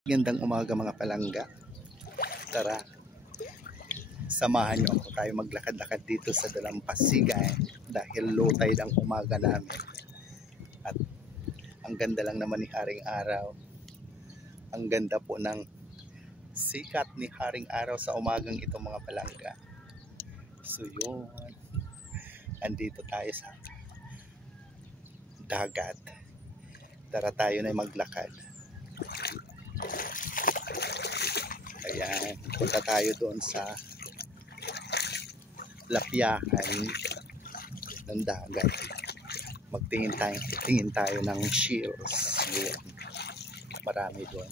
Gandang umaga mga palangga. Tara, samahan niyo ako tayo maglakad-lakad dito sa Dalampasigan dahil low tide ang umaga namin. At ang ganda lang naman ni Haring Araw. Ang ganda po ng sikat ni Haring Araw sa umagang ito mga palangga. So yun, andito tayo sa dagat. Tara tayo na maglakad. Ayan, punta tayo doon sa lapyahan ng dagat. Tingin tayo ng shells. Ayan. Marami doon.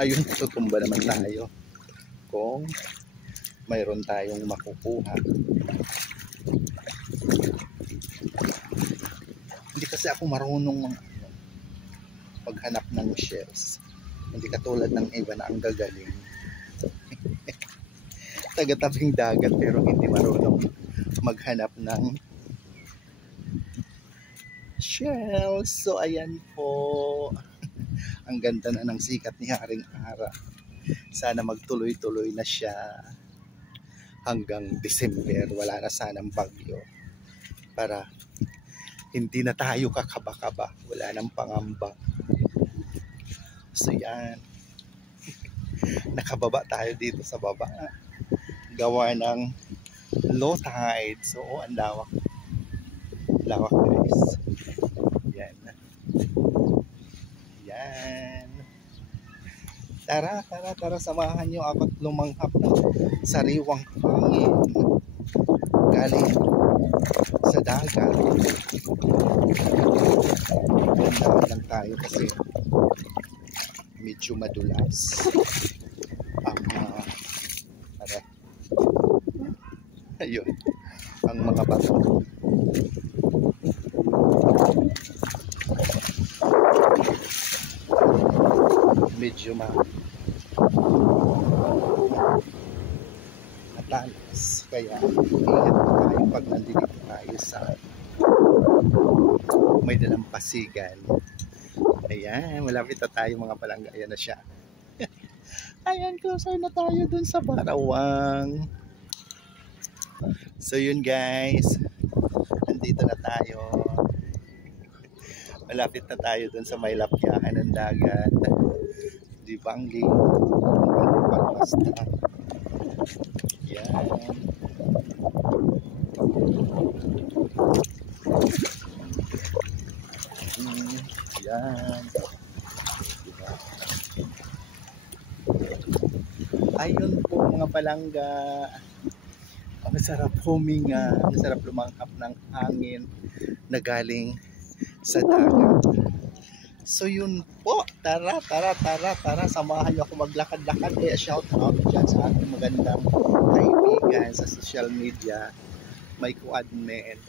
Ayun, tutumba naman tayo kung mayroon tayong makukuha. Hindi kasi ako marunong maghanap ng shells. Hindi katulad ng iba na ang gagaling. Taga-tabing dagat pero hindi marunong maghanap ng shells. So ayan po. Ang ganda na ng sikat ni Haring Araw. Sana magtuloy-tuloy na siya hanggang December. Wala na sanang bagyo para hindi na tayo kakaba-kaba. Wala nang pangamba. So yan. Nakababa tayo dito sa baba. Gawa ng low tide. So ang lawak. Lawak guys. Yan. Yan. Tara, samahan nyo ako at lumanghap ng sariwang hangin galing sa dagat. Ganda lang tayo kasi medyo madulas ang ayun, ang mga bato. Medyo matalas, kaya ingat tayo pag nandito tayo sa may Dalampasigan. Ayan, malapit na tayo mga palangga. Ayan na siya. Ayan, closer na tayo dun sa Barawang. So yun guys, nandito na tayo. Malapit na tayo dun sa may lapyahan ng dagat. Di Bangli. Pagpasta. Ayan. Yan. Diba? Ayun po mga palangga. Ang sarap huminga, ang sarap lumanghap ng hangin na galing sa dagat. So yun po, tara, samahan niyo ako maglakad-lakad. Kaya shout out dyan sa aking magandang kaibigan sa social media, may co-admin,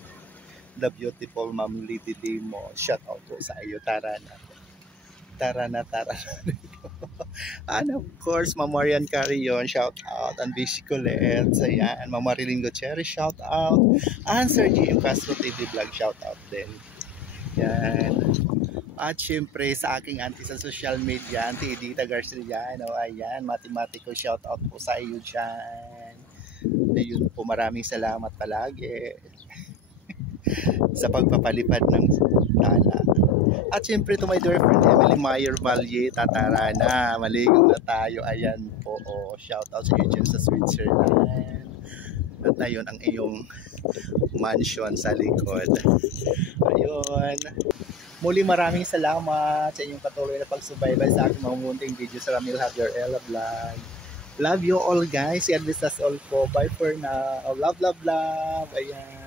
the beautiful Ma'am Liddy Limo. Shout out po sa iyo. Tara na. And of course, Ma'am Marian Carrion, shout out. And Bishi Colette, ayan. Ma'am Marilyn Gutierrez, shout out. And Sergio Castro TV Vlog, shout out din. Yan. At syempre sa aking auntie sa social media, Auntie Edita Garcia. Ayan, matematiko, shout out po sa iyo dyan. Ayun po, maraming salamat palagi sa pagpapalipad ng tala. At syempre to my dear friend Emily Meyer Valle, tatara na, maligo na tayo. Ayan po, shout out sa iyo dyan sa Switzerland. At ayun ang iyong mansion sa likod. Ayun. Muli maraming salamat sa inyong patuloy na pagsubaybay sa aking mga munting video sa Ramil Javier Ella Vlog. Love you all guys. Yan, this is all po. Bye for now. Love. Ayan.